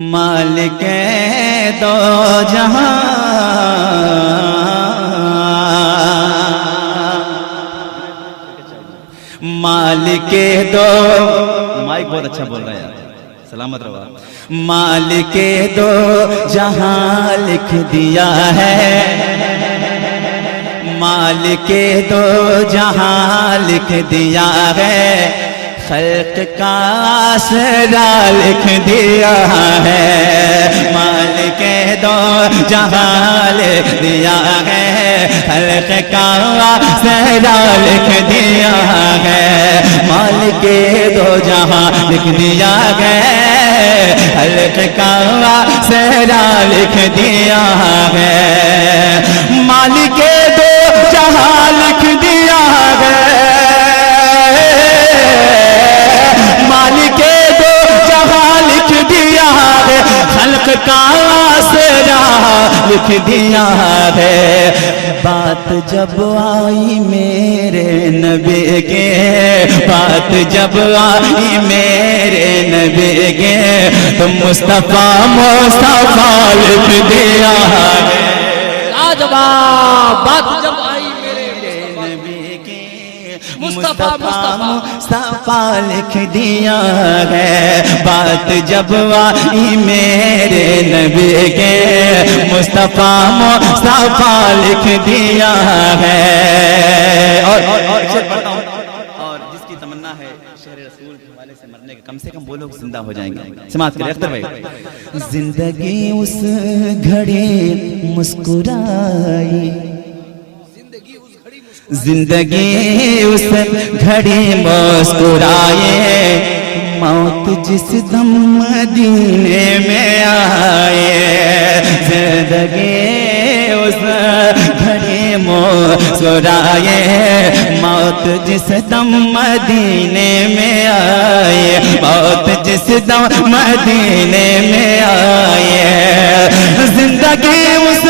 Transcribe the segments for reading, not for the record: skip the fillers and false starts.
मालिक दो जहां मालिक दो, माइक बहुत अच्छा बोल रहा है यार, सलामत रहो। मालिक दो जहां लिख दिया है, मालिक दो जहां लिख दिया है, खल्क का आसरा लिख दिया है। मालिक दो जहां लिख दिया है, खल्क का आसरा लिख दिया है। मालिक दो जहां लिख दिया है, खल्क का आसरा लिख दिया है। मालिक दो जहां लिख दिया है, मालिक दो जहां लिख दिया है, खल्क का आसरा लिख दिया है। बात जब आई मेरे नबी के, बात जब आई मेरे नबी के, तो मुस्तफा मुस्तफा लिख दिया है। लाजवाब बात जब आई मेरे नबी के, मुस्तफा मुस्तफा लिख दिया है। बात जब आई मेरे नबी के, मुस्तफा मुस्तफा लिख दिया है। और जिसकी तमन्ना है शहर रसूल के हवाले से मरने का, कम से कम वो लोग जिंदा हो जाएंगे। समाज करें अख्तर भाई। जिंदगी उस घड़ी मुस्कुराई, जिंदगी उस घड़ी मुस्कुराए, मौत जिस दम मदीने में आए। जिंदगी उस घड़ी मुस्कुराए, मौत जिस दम मदीने में आए, मौत जिस दम मदीने में आए। जिंदगी उस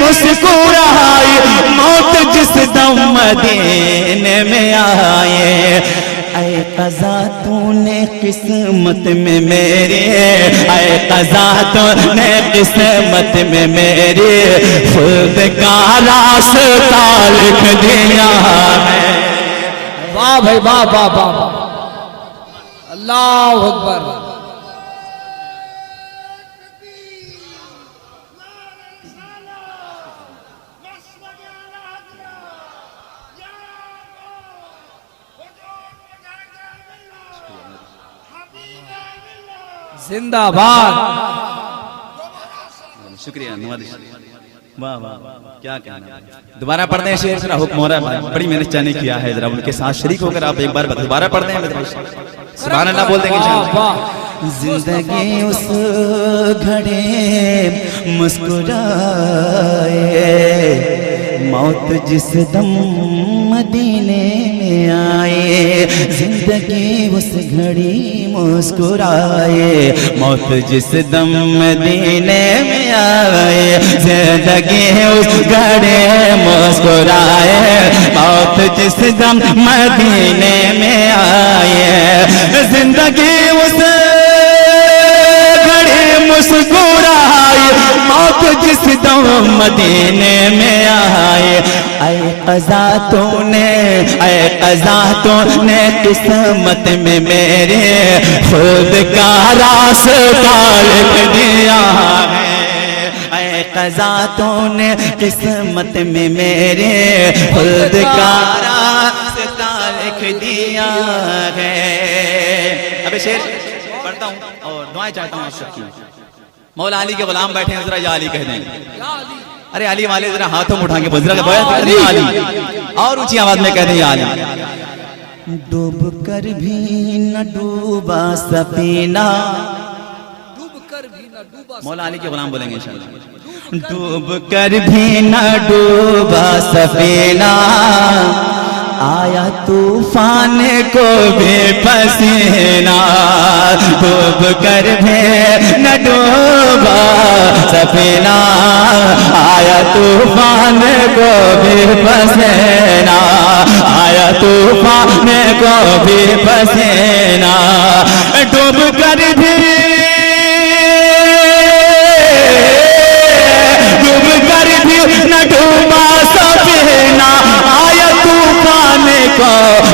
मुस्कुराई, मौत जिस दम मदीने में आए। ऐ क़ज़ा तूने किस्मत में मेरे, ऐ क़ज़ा तूने किस्मत में मेरे, खुद का रास्ता लिख दिया है। वाह भाई वाह वाह वाह, अल्लाह अकबर। जिंदाबाद। शुक्रिया नवाज़। वाह वाह क्या कहना। दोबारा पढ़ते हैं शेर, जरा हुक्म हो रहा है, बड़ी मेहनत चाहने किया है, जरा उनके साथ शरीक होकर आप एक बार दोबारा पढ़ते हैं। सुभान अल्लाह बोल देंगे इंशाअल्लाह। जिंदगी उस घड़ी मुस्कुराए, मौत जिस दम मदीने में आए। जिंदगी उस घड़ी मुस्कुराए, मौत जिस दम मदीने में आए। जिंदगी उस घड़ी मुस्कुराए, मौत जिस दम मदीने में आए। जिंदगी उस घड़ी मुस्कुराए, मौत जिस दम मदीने में आए। ऐ क़ज़ा तूने, ऐ क़ज़ा तूने किस्मत में मेरे, खुद का रास्ता लिख दिया है। ऐ क़ज़ा तूने किस्मत में मेरे, खुद का रास्ता लिख दिया है। अबे शेर पढ़ता हूँ और दुआएं चाहता हूँ आप सबकी। मौला अली के गुलाम बैठे हैं, जरा या अली कह दें। अरे अली वाले जरा हाथों में उठा के बोल, जरा अली, और ऊंची आवाज में कह दें या अली। डूब कर भी न डूबा सफीना, डूब कर भी न डूबा, मौला अली के गुलाम बोलेंगे इंशाअल्लाह। डूब कर भी न डूबा सफीना, आया तूफान को भी पसीना, डूब कर भी न डूबा सफीना, आया तूफान को भी पसीना, आया तूफान को भी पसीना, डूब कर भी न डूबा सफीना, आया तूफान को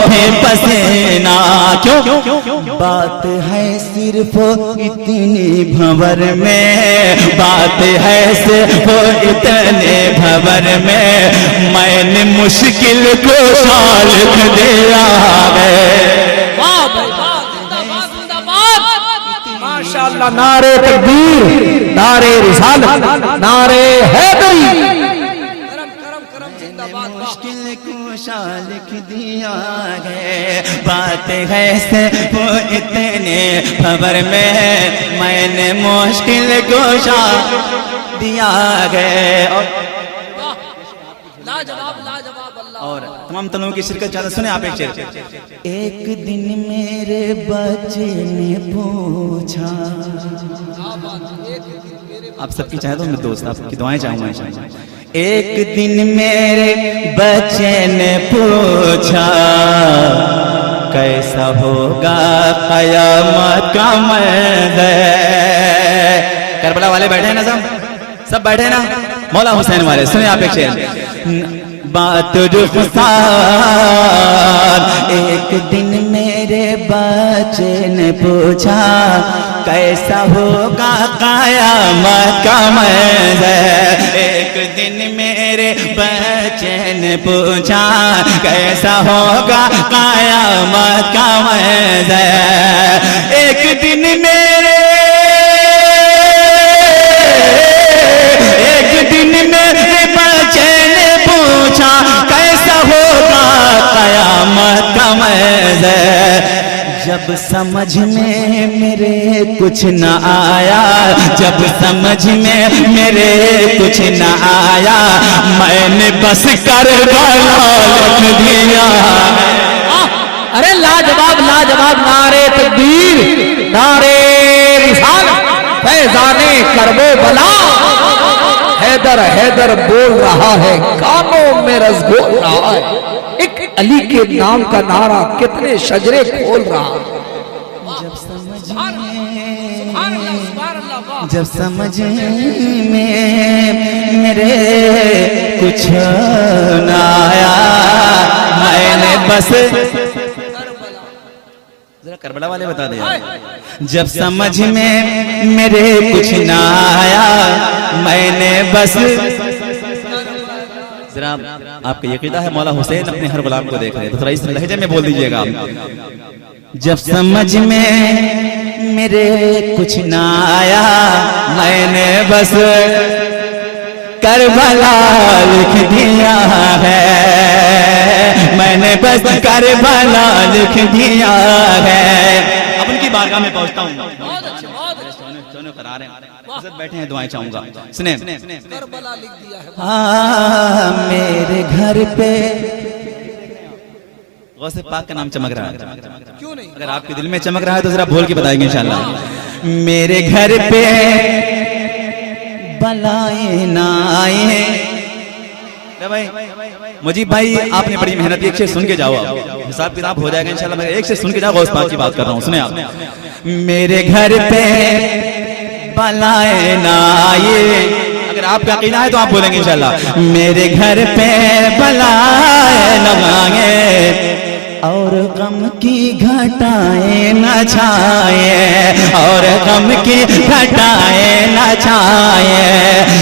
भी पसीना। क्यों बात है सिर्फ इतनी भंवर में, बात है सिर्फ इतने भंवर में, मैंने मुश्किल को लिख दिया है। माशाअल्लाह, नारे तकबीर, नारे रिसालत, नारे हैदरी। करम करम करम, जिंदाबाद। मुश्किल कुशा लिख दिया है, बात है से वो इतने खबर में, मैंने मुश्किल कुशा दिया है। लाजवाब लाजवाब अल्लाह। और तमाम तनों की शिरकत चाहते, सुने आप एक शेर। एक दिन मेरे बच्चे ने पूछा, आप सबकी चाहे तो मेरे दोस्त आपकी दुआएं चाहूंगा। एक दिन मेरे बच्चे ने पूछा, कैसा होगा कयामत का मैदान। करबला वाले बैठे हैं ना, सब बैठे हैं ना, मौला हुसैन वाले। सुने आप एक शेर। बात रुखसार, एक दिन मेरे बच्चे ने पूछा, कैसा होगा कयामत का मैदान। एक दिन मेरे बच्चे ने पूछा, कैसा होगा कयामत का मैदान। एक दिन मेरे बच्चे ने पूछा, कैसा होगा कयामत का मैदान। जब समझ में मेरे कुछ न आया, जब समझ में मेरे कुछ न आया, मैंने बस करबला लिख दिया। अरे लाजवाब लाजवाब, नारे तकबीर, नारे रिसालत, फैजाने करबो बला। हैदर हैदर बोल रहा है, कानों में रस घोल रहा है, एक अली के नाम का नारा कितने शजरे खोल रहा है। जब समझ में मेरे कुछ न आया, मैंने बस, जरा करबला वाले बता दे। जब समझ में मेरे कुछ न आया, मैंने बस, जरा आपका यकीदा है मौला हुसैन अपने हर गुलाम को देख रहे हैं, तो थोड़ा इस लहजे में बोल दीजिएगा आप। जब समझ में मेरे कुछ ना आया, मैंने बस करबला लिख दिया है, मैंने बस करबला लिख दिया है। अब उनकी बारगाह में पहुंचता हूँ। बैठे हैं, दुआएं चाहूंगा, सुने। करबला लिख दिया है। हाँ, मेरे घर पे गौसे पाक का नाम चमक रहा है, क्यों नहीं? अगर आपके दिल में चमक रहा है तो जरा बोल के बताएंगे इंशाल्लाह। मेरे घर पे बलाएं ना आए। भाई मुजीब भाई, आपने बड़ी मेहनत की, एक से सुन के जाओ, हिसाब किताब हो जाएगा इंशाल्लाह। मैं एक से सुन के जाओ, गौस पाक की बात कर रहा हूँ, सुने आप। मेरे घर पे बलाएं ना आए, अगर आपका अकीदा है तो आप बोलेंगे इंशाल्लाह। मेरे घर पे बलाएं न आए, और गम की घटाएं न छाए, और गम की घटाएं न छाए।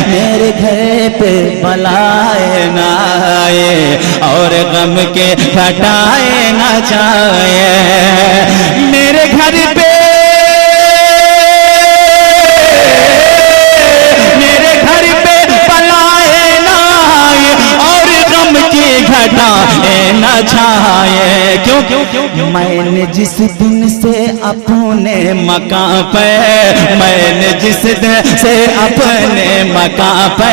मेरे घर पे बलाएं न आए, और गम के घटाएं न छाए। मेरे घर पे घटाए न छाए। क्यों? मैंने जिस दिन से अपने मकां पे, मैंने जिस दिन से अपने मकां पे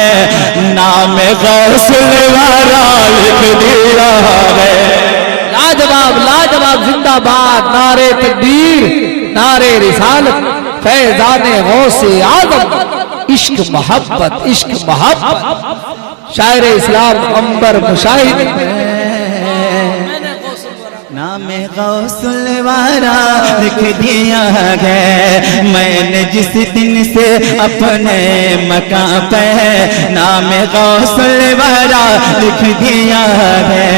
नाम गौसुल वाला लिख दिया है। लाजवाब लाजवाब जिंदाबाद, नारे तकबीर, नारे रिसालत, फैजाने गौसे आजम, इश्क मोहब्बत, इश्क मोहब्बत। शायर इस्लाम अंबर मुशाहिद नामे गौसुल वारा लिख दिया है मैंने जिस दिन से अपने मकां पे, नामे गौसुल वारा लिख दिया है,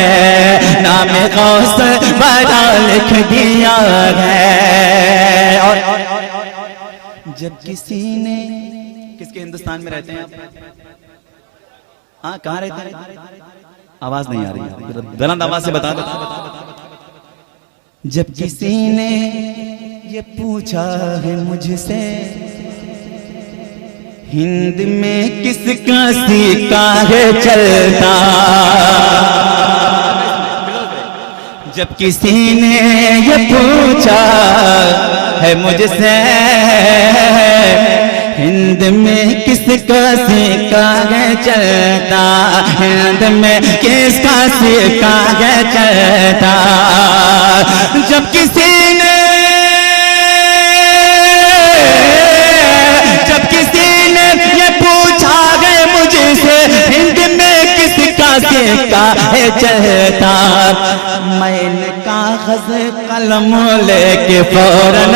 नामे गौसुल वारा लिख दिया है। और जब किसी ने, किसके हिंदुस्तान में रहते हैं आप? हाँ, कहाँ रहते हैं? आवाज नहीं आ रही है, बुलंद आवाज से बता दो। जब किसी ने ये पूछा है मुझसे हिंद में किसका सिक्का है चलता, जब किसी ने ये पूछा है मुझसे हिंद में किसका सिक्का है चलता, हिंद में किसका सिक्का है चलता, जब किसी ने ये पूछा है मुझसे हिंद में किसका सिक्का है चलता, मैंने कागज कलम लेके फौरन,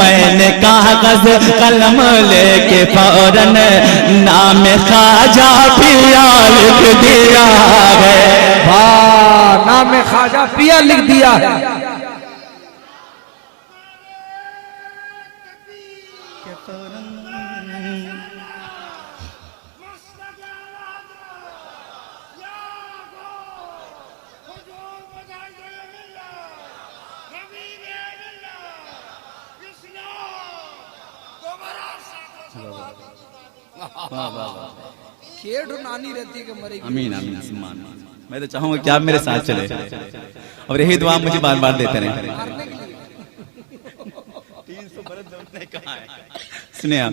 मैंने कागज कलम लेके फौरन नाम ख्वाजा पिया लिख दिया है। वाह, नाम ख्वाजा पिया लिख दिया है। नानी रहती है कि मरेगी। आमीन आमीन सम्मान। मैं तो चाहूंगा कि आप मेरे साथ चले और यही दुआ मुझे बार बार देते रहे। 300 बरस जमने कहाँ है? सुनिए आप,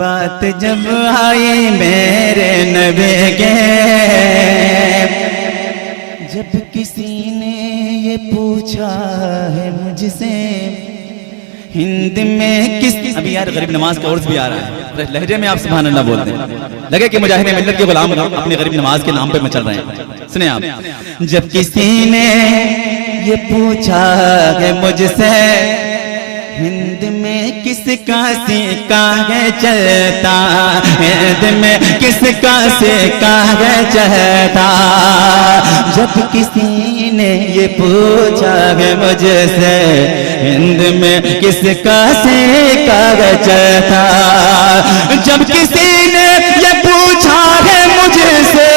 बात जब आई मेरे नबी के, जब किसी ने ये पूछा है मुझसे हिंद में किस, अभी यार गरीब नमाज का उर्स भी आ रहा है, लहजे में आप सुभान अल्लाह बोलते हैं, लगे कि मुजाहिद मिल्लत के गुलाम अपने गरीब नमाज के नाम पे मचल रहे हैं। सुने आप, जब किसी ने ये पूछा है मुझसे हिंद में किसका सिक्का है चलता, हिंद में किसका सिक्का है चलता, जब किसी ने ये पूछा है मुझसे हिंद में किसका सिक्का है चलता, जब किसी ने ये पूछा है मुझसे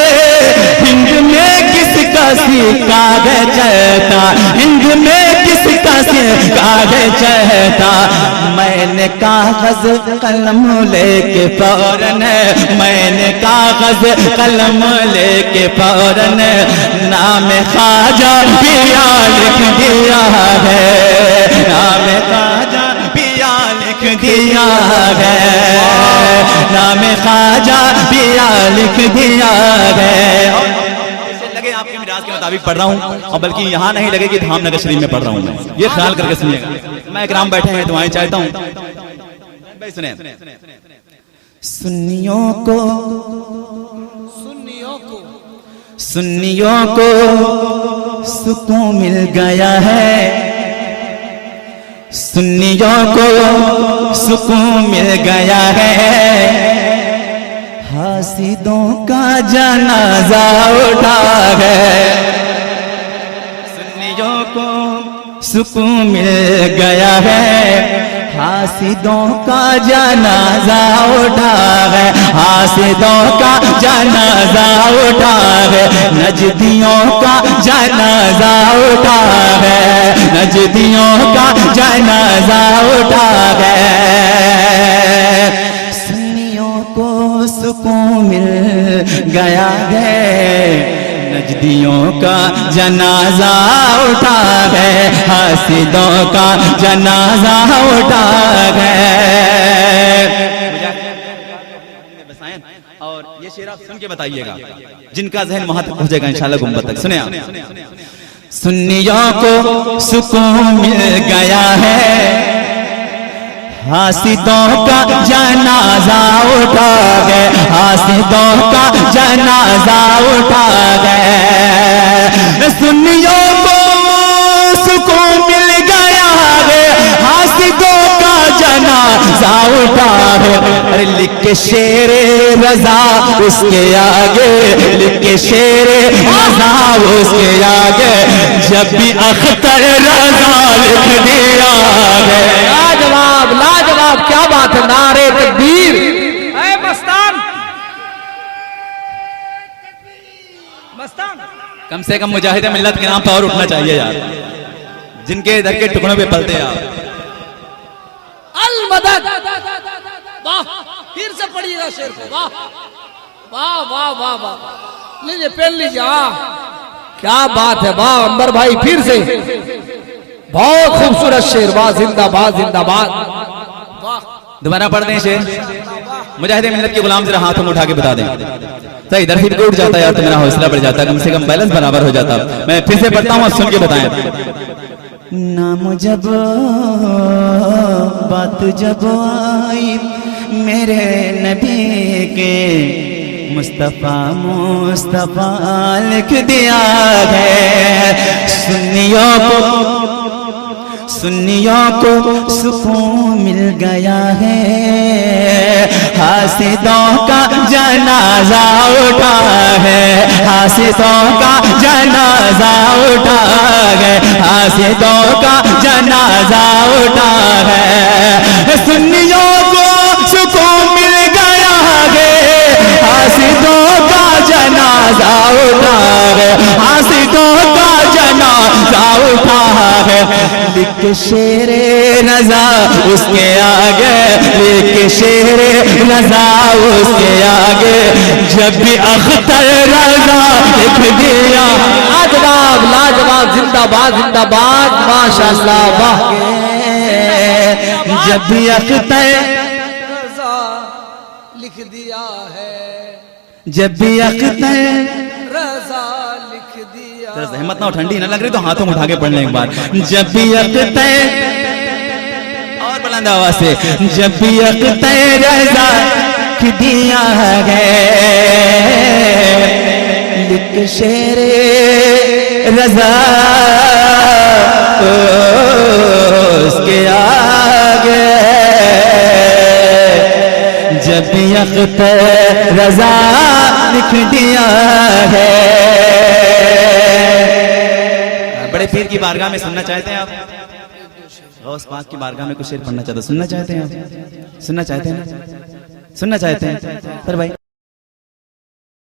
हिंद में किसका सिक्का है चलता, हिंद में किसका सिक्का है चलता, मैंने कागज कलम लेके फौरन, मैंने कागज कलम लेके फौरन नाम ख्वाजा पिया लिख दिया है, नाम ख्वाजा पिया लिख दिया है, नाम ख्वाजा पिया लिख दिया है। लगे आपके मिजाज के मुताबिक पढ़ रहा हूँ और बल्कि यहाँ नहीं लगे कि धामनगर शरीफ में पढ़ रहा हूँ, मैं ये ख्याल करके सुनिएगा। मैं इकराम बैठे हैं, दुआएं चाहता हूँ। सुनिए, सुन्नियों को सुकून मिल गया है, सुन्नियों को सुकून मिल गया है, हासिदों का जनाजा उठा है, सुन्नियों को सुकून मिल गया है, हासिदों का जनाजा उठा है, हासिदों का जनाजा उठा है, नजदियों का जनाजा उठा है, नजदियों का जनाजा उठा है, सुन्नियों को सुकून मिल गया है, नजदियों का जनाजा उठा है, हासिदों का जनाजा उठा है। और ये शेर आप सुन के बताइएगा, जिनका जहन वहां तक पहुंचेगा इंशाल्लाह गुंबद तक। सुने आप, सुन्नियों को सुकून मिल गया है, हासिदों का जनाजा उठा गए, हासिदों का जनाजा उठा गए। सुन्नियों को सुकून मिल गया है, हासिदों का जनाजा उठा गए। अरे लिख के शेरे रजा उसके आगे, लिख के शेरे रजा उसके आगे, जब भी अख्तर रजा लिख दिया है। लाजवाब लाजवाब, क्या बात है, नारे तकबीर। ऐ मस्तान मस्तान, कम से कम मुजाहिद मिल्लत के नाम पर और उठना चाहिए यार, जिनके इधर के टुकड़ों पे पलते आप। अल मदद, वाह, फिर से पढ़िएगा शेर को, वाह वाह वाह वाह वाह, लीजिए पेन लीजिए। क्या बात है, वाह अंबर भाई, फिर से बहुत खूबसूरत शेर, वाह जिंदाबाद जिंदाबाद, वाह। दोबारा पढ़ दें शेर, मुजाहिद मिल्लत के गुलाम जरा हाथों में उठा के बता दें। सही इधर फिर उठ जाता यार तो मेरा हौसला बढ़ जाता, कम से कम बैलेंस बराबर हो जाता। मैं फिर से पढ़ता हूँ, सुन के बताएं। नाम जब बात जब आई मेरे नबी के, मुस्तफा मुस्तफा लिख दिया है। सुन्नियों को सुकून मिल गया है, हासिदों का जनाजा उठा है, हासिदों का जनाजा उठा है, हासिदों का जनाजा उठा है। सुन्नियों को सुकून मिल गया है, हासिदों का जनाजा उठा है, हासिदों का जनाजा उठा है। लिख शेरे रजा उसके आगे, लिख शेरे रजा उसके आगे, जब भी अख्तर रजा लिख दिया। लाजवाब लाजवाब, जिंदाबाद जिंदाबाद, माशाअल्लाह, वाह। जब भी अख्तर रजा लिख दिया है, जब भी अख्तर रजा लिख दिया। जरा हिम्मत ना हो, ठंडी ना लग रही तो हाथों में उठा के पढ़ने एक बार। जब भी अख्तर, और बुलंद आवाज से, जब भी अख्तर रजा लिख दिया है, लिख शेरे रजा उसके आगे, जब भी अख्तर रजा लिख दिया है। बड़े पीर की बारगाह में सुनना चाहते हैं आप? गौस पाक की बारगाह में कुछ शेर पढ़ना चाहते, सुनना चाहते हैं आप? सुनना चाहते हैं ना? सुनना चाहते हैं? पर भाई